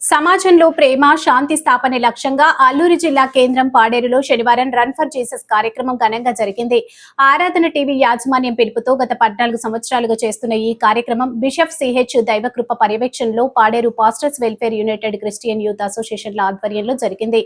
సమాజంలో ప్రేమ శాంతి స్థాపన లక్ష్యంగా అల్లూరి జిల్లా కేంద్రం పాడేరులో శనివారం రన్ ఫర్ జీసస్ కార్యక్రమం ఘనంగా జరిగింది. ఆరాధన టీవీ యాజమాన్యం పిలుపుతో గత పద్నాలుగు సంవత్సరాలుగా చేస్తున్న ఈ కార్యక్రమం బిషప్ సిహెచ్ దైవకృప పర్యవేక్షణలో Paderu pastors welfare united Christian youth అసోసియేషన్ల ఆధ్వర్యంలో జరిగింది.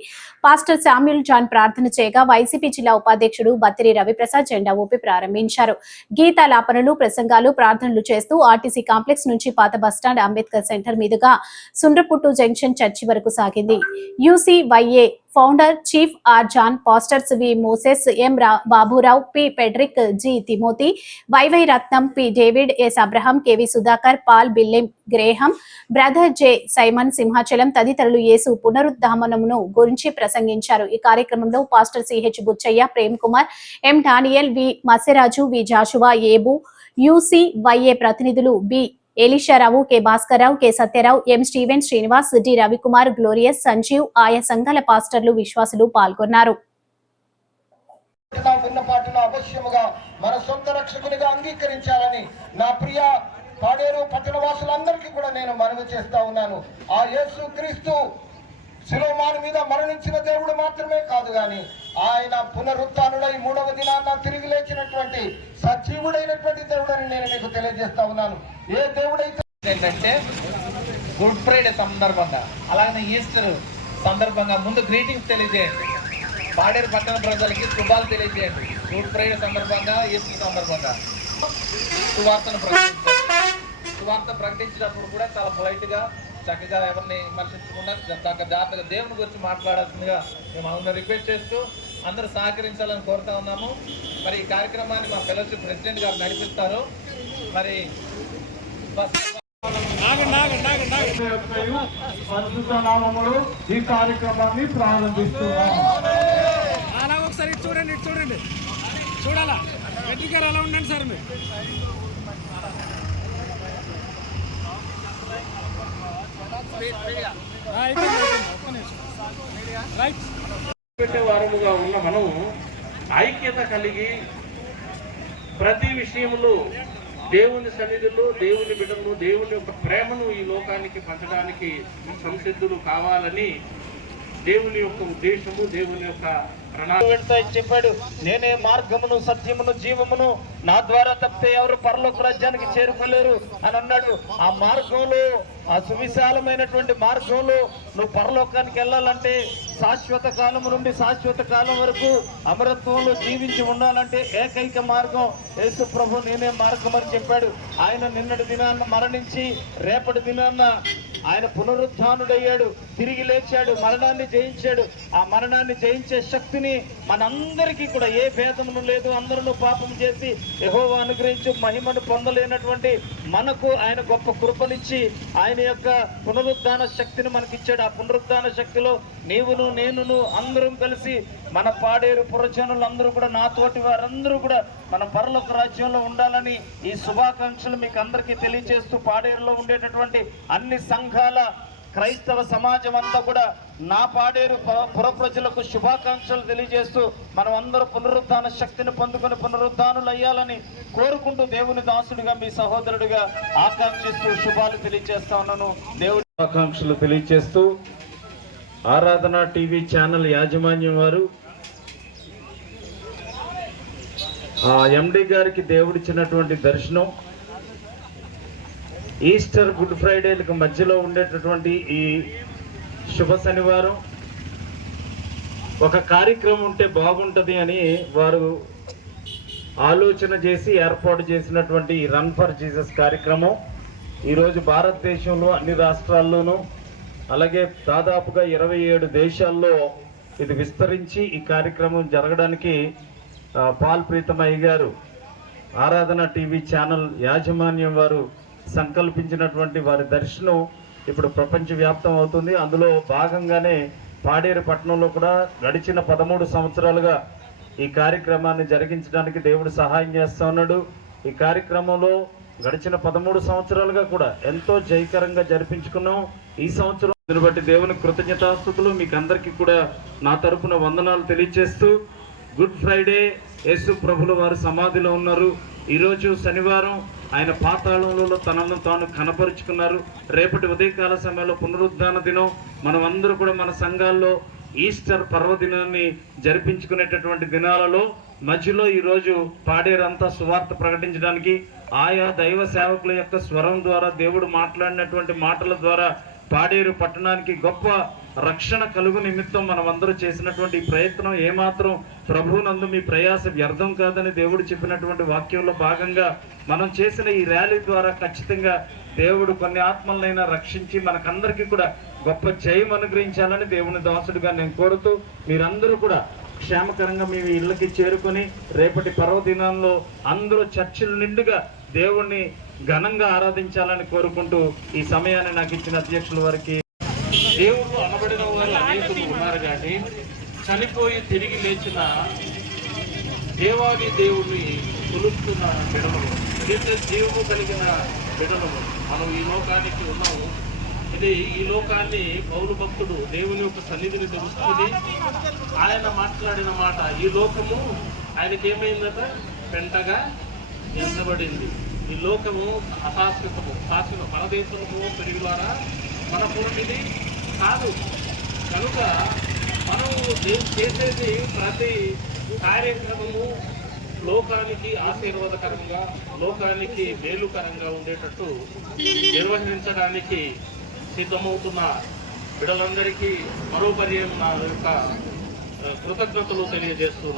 పాస్టర్ శామ్యుల్ జాన్ ప్రార్థన చేయగా వైసీపీ జిల్లా ఉపాధ్యక్షుడు బత్తిరి రవిప్రసాద్ జెండా ఊపి ప్రారంభించారు. గీతాలాపనలు ప్రసంగాలు ప్రార్థనలు చేస్తూ ఆర్టీసీ కాంప్లెక్స్ నుంచి పాత బస్టాండ్ అంబేద్కర్ సెంటర్ మీదుగా సుండ్రపుట్టు జంక్షన్ చర్చి వరకు సాగింది. UCYA founder chief R John pastors V Moses M Baburao P Pedrick G Timothy YY Ratnam P David S Abraham KV Sudhakar Paul Billem Graham brother J Simon Simhachalam తదితరులు యేసు పునరుద్ధామనమును గురించి ప్రసంగించారు. ఈ కార్యక్రమంలో pastor CH Butchaiah Prem Kumar M Daniel V Maseraju V Joshua Ebu UCYA ప్రతినిధులు B Elisharao K. Bhaskarrao K. Satyarao M. Steven Srinivas D Ravikumar Glorious Sanjeev ఆయా సంఘాల పాస్టర్లు విశ్వాసులు పాల్గొన్నారు. విన్నపాటును అవశ్యముగా మన సొంత రక్షకునిగా అంగీకరించాలని నా ప్రియ పాడేరు పట్టణ వాసులందరికీ కూడా నేను మనవి చేస్తా ఉన్నాను. ఆ యేసు క్రీస్తు శిలోమాను మీద మరణించిన దేవుడు మాత్రమే కాదు గాని ఆయన పునరుత్డై మూడవ దినాన్న తిరిగి లేచినటువంటి సజీవుడైనటువంటి దేవుడని నేను మీకు తెలియజేస్తా ఉన్నాను. ఏ దేవుడైతే ఏంటంటే గుడ్ ఫ్రైడే సందర్భంగా అలాగే ఈస్టర్ సందర్భంగా ముందు గ్రీటింగ్స్ తెలియజేయండి. పాడేరు పట్టణ ప్రజలకి శుభాలు తెలియజేయండి. గుడ్ ఫ్రైడే సందర్భంగా ఈస్టర్ సందర్భంగా. సువార్తను ప్రకటించండి. సువార్త ప్రకటించినప్పుడు కూడా చాలా పొలైట్గా చక్కగా ఎవరిని విమర్శించకుండా చక్కగా జాగ్రత్తగా దేవుని గురించి మాట్లాడాల్సిందిగా మేము అందరూ రిక్వెస్ట్ చేస్తూ అందరూ సహకరించాలని కోరుతా ఉన్నాము. మరి ఈ కార్యక్రమాన్ని మా ఫెలోషిప్ ప్రెసిడెంట్ గారు నడిపిస్తారు. మరి నామములు ఈ కార్యక్రమాన్ని ప్రారంభిస్తున్నాం అలా ఒకసారి చూడండి ఇటు చూడండి. చూడాలా? గట్టి గారు అలా ఉండండి సార్ మీరు. పెట్టే వారముగా ఉన్న మనం ఐక్యత కలిగి ప్రతి విషయంలో దేవుని సన్నిధిలో దేవుని బిడ్డలు దేవుని యొక్క ప్రేమను ఈ లోకానికి పంచడానికి సంసిద్ధులు కావాలని దేవుని యొక్క ఉద్దేశము దేవుని యొక్క ప్రణాళిక. చెప్పాడు నేనే మార్గమును సత్యమును జీవమును నా ద్వారా తప్పితే ఎవరు పరలోక రాజ్యానికి చేరుకోలేరు అని అన్నాడు. ఆ మార్గంలో ఆ సువిశాలమైనటువంటి మార్గంలో నువ్వు పరలోకానికి వెళ్ళాలంటే శాశ్వత కాలం నుండి శాశ్వత కాలం వరకు అమరత్వంలో జీవించి ఉండాలంటే ఏకైక మార్గం యేసు ప్రభు నేనే మార్గం అని చెప్పాడు. ఆయన నిన్నటి దినాన్న మరణించి రేపటి దినాన్న ఆయన పునరుద్ధానుడయ్యాడు తిరిగి లేచాడు మరణాన్ని జయించాడు. ఆ మరణాన్ని జయించే శక్తిని మనందరికీ కూడా ఏ భేదమును లేదు అందరూ పాపం చేసి యహోవా అనుగ్రహించి మహిమను పొందలేనటువంటి మనకు ఆయన గొప్ప కృపనిచ్చి ఆయన యొక్క పునరుద్ధాన శక్తిని మనకిచ్చాడు. ఆ పునరుద్ధాన శక్తిలో నీవును నేనును అందరం కలిసి మన పాడేరు పురజనులు అందరూ కూడా నాతోటి వారందరూ కూడా మన పరలోక రాజ్యంలో ఉండాలని ఈ శుభాకాంక్షలు మీకు అందరికీ తెలియజేస్తూ పాడేరులో ఉండేటటువంటి అన్ని సంఘాల క్రైస్తవ సమాజం అంతా కూడా నా పాడేరు పుర- ప్రజలకు శుభాకాంక్షలు తెలియజేస్తూ మనం అందరూ పునరుద్ధాన శక్తిని పొందుకొని పునరుద్ధానులు అయ్యాలని కోరుకుంటూ దేవుని దాసుడిగా మీ సహోదరుడిగా ఆకాంక్షిస్తూ శుభాలు తెలియజేస్తా ఉన్నాను. దేవుడి ఆకాంక్షలు తెలియజేస్తూ ఆరాధన టీవీ ఛానల్ యాజమాన్యం వారు ఆ ఎండి గారికి దేవుడిచ్చినటువంటి దర్శనం. ఈస్టర్ గుడ్ ఫ్రైడేలకు మధ్యలో ఉండేటటువంటి ఈ శుభ శనివారం. ఒక కార్యక్రమం ఉంటే బాగుంటుంది అని వారు ఆలోచన చేసి ఏర్పాటు చేసినటువంటి ఈ రన్ ఫర్ జీసస్ కార్యక్రమం. ఈరోజు భారతదేశంలో అన్ని రాష్ట్రాల్లోనూ అలాగే దాదాపుగా ఇరవై ఏడు దేశాల్లో ఇది విస్తరించి ఈ కార్యక్రమం జరగడానికి పాల్ ప్రీతమయ్య గారు ఆరాధన టీవీ ఛానల్ యాజమాన్యం వారు సంకల్పించినటువంటి వారి దర్శనం ఇప్పుడు ప్రపంచవ్యాప్తం అవుతుంది. అందులో భాగంగానే పాడేరు పట్టణంలో కూడా గడిచిన పదమూడు సంవత్సరాలుగా ఈ కార్యక్రమాన్ని జరిగించడానికి దేవుడు సహాయం చేస్తా ఉన్నాడు. ఈ కార్యక్రమంలో గడిచిన పదమూడు సంవత్సరాలుగా కూడా ఎంతో జయకరంగా జరిపించుకున్నాం. ఈ సంవత్సరం దీన్ని బట్టి దేవుని కృతజ్ఞతాస్థుతులు. మీకు అందరికీ కూడా నా తరపున వందనాలు తెలియజేస్తూ గుడ్ ఫ్రైడే యేసు ప్రభుల వారు సమాధిలో ఉన్నారు. ఈరోజు శనివారం ఆయన పాతాళంలో తనను తాను కనపరుచుకున్నారు. రేపటి ఉదయకాల సమయంలో పునరుద్ధాన దినం. మనం అందరూ కూడా మన సంఘాల్లో ఈస్టర్ పర్వదినాన్ని జరిపించుకునేటటువంటి దినాలలో మధ్యలో ఈరోజు పాడేరంతా సువార్త ప్రకటించడానికి ఆయా దైవ సేవకుల యొక్క స్వరం ద్వారా దేవుడు మాట్లాడినటువంటి మాటల ద్వారా పాడేరు పట్టణానికి గొప్ప రక్షణ కలుగు నిమిత్తం మనం చేసినటువంటి ప్రయత్నం ఏమాత్రం ప్రభువునందు మీ ప్రయాస వ్యర్థం కాదని దేవుడు చెప్పినటువంటి వాక్యంలో భాగంగా మనం చేసిన ఈ ర్యాలీ ద్వారా ఖచ్చితంగా దేవుడు కొన్ని ఆత్మలనైనా రక్షించి మనకందరికీ కూడా గొప్ప జయం అనుగ్రహించాలని దేవుని దాసుడిగా నేను కోరుతూ మీరందరూ కూడా క్షేమకరంగా మీ ఇళ్ళకి చేరుకొని రేపటి పర్వదినాల్లో అందరూ చర్చిలు నిండుగా దేవుణ్ణి ఘనంగా ఆరాధించాలని కోరుకుంటూ ఈ సమయాన్ని నాకు ఇచ్చిన అధ్యక్షుల వారికి దేవుడు అనబడిన వారు అనేకులు ఉన్నారు కానీ చనిపోయి తిరిగి లేచిన దేవాది దేవుణ్ణి కొలుస్తున్న బిడమలు నిత్య జీవము కలిగిన బిడమలు మనం ఈ లోకానికి ఉన్నాము. ఇది ఈ లోకాన్ని పౌరు భక్తుడు దేవుని యొక్క సన్నిధిని తెలుస్తుంది ఆయన మాట్లాడిన మాట ఈ లోకము ఆయనకి ఏమైందట పెంటగా ఎంచబడింది ఈ లోకము అశాశ్వతము శాశ్వత పరదేశము పెరిగి ద్వారా మన పూర్తిది కాదు. కనుక మనం చేసేది ప్రతి కార్యక్రమము లోకానికి ఆశీర్వాదకరంగా లోకానికి మేలుకరంగా ఉండేటట్టు నిర్వహించడానికి సిద్ధమవుతున్న బిడలందరికీ మరో పర్యం నా యొక్క కృతజ్ఞతలు తెలియజేస్తున్నాను